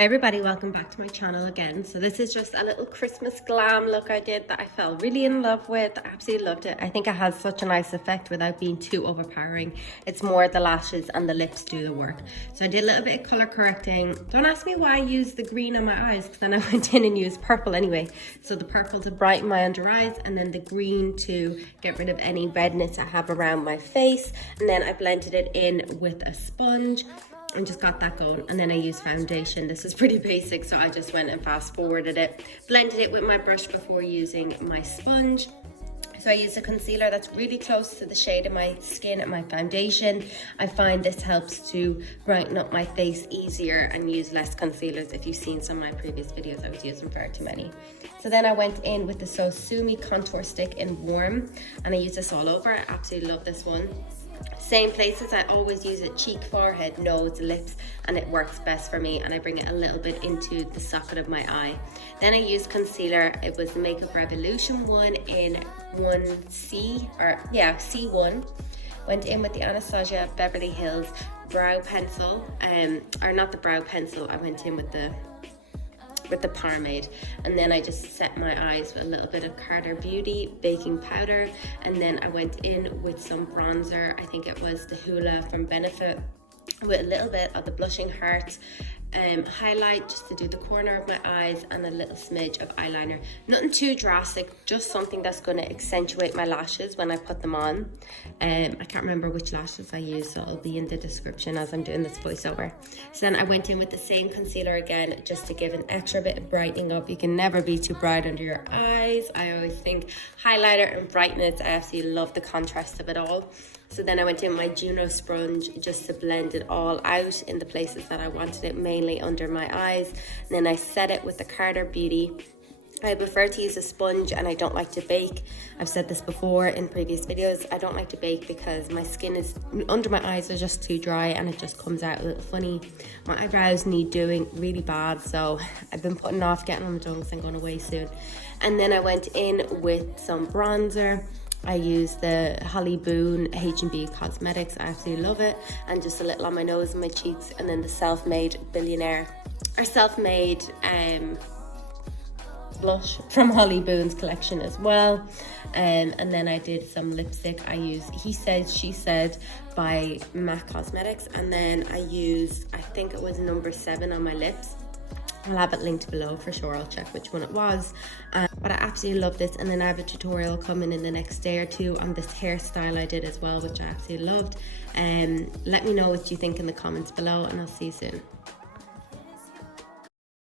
Hey everybody, welcome back to my channel again. So this is just a little Christmas glam look I did that I fell really in love with. I absolutely loved it. I think it has such a nice effect without being too overpowering. It's more the lashes and the lips do the work. So I did a little bit of color correcting. Don't ask me why I used the green on my eyes, because then I went in and used purple anyway. So the purple to brighten my under eyes, and then the green to get rid of any redness I have around my face. And then I blended it in with a sponge and just got that going. And then I used foundation. This is pretty basic, so I just went and fast forwarded it, blended it with my brush before using my sponge. So I used a concealer that's really close to the shade of my skin and my foundation. I find this helps to brighten up my face easier and use less concealers. If you've seen some of my previous videos, I was using far too many. So then I went in with the So Sumi contour stick in warm, and I used this all over. I absolutely love this one. Same places, I always use it: cheek, forehead, nose, lips, and it works best for me. And I bring it a little bit into the socket of my eye. Then I used concealer. It was the Makeup Revolution one in 1C, C1. Went in with the Anastasia Beverly Hills brow pencil, or not the brow pencil, I went in with the pomade, and then I just set my eyes with a little bit of Carter Beauty baking powder, and then I went in with some bronzer. I think it was the Hoola from Benefit, with a little bit of the Blushing Heart highlight just to do the corner of my eyes, and a little smidge of eyeliner. Nothing too drastic, just something that's going to accentuate my lashes when I put them on. I can't remember which lashes I used, so it'll be in the description as I'm doing this voiceover. So then I went in with the same concealer again, just to give an extra bit of brightening up. You can never be too bright under your eyes. I always think highlighter and brightness, I absolutely love the contrast of it all. So then I went in with my Juno sponge just to blend it all out in the places that I wanted it, mainly under my eyes. And then I set it with the Carter Beauty. I prefer to use a sponge, and I don't like to bake. I've said this before in previous videos. I don't like to bake because my skin is, under my eyes are just too dry, and it just comes out a little funny. My eyebrows need doing really bad, so I've been putting off getting them done because I'm going away soon. And then I went in with some bronzer. I used the Holly Boone H&B Cosmetics. I absolutely love it. And just a little on my nose and my cheeks. And then the Self-Made blush from Holly Boone's collection as well. And then I did some lipstick. I used He Said, She Said by MAC Cosmetics. And then I used, I think it was number 7 on my lips. I'll have it linked below for sure. I'll check which one it was. But I absolutely love this. And then I have a tutorial coming in the next day or two on this hairstyle I did as well, which I absolutely loved. Let me know what you think in the comments below, and I'll see you soon.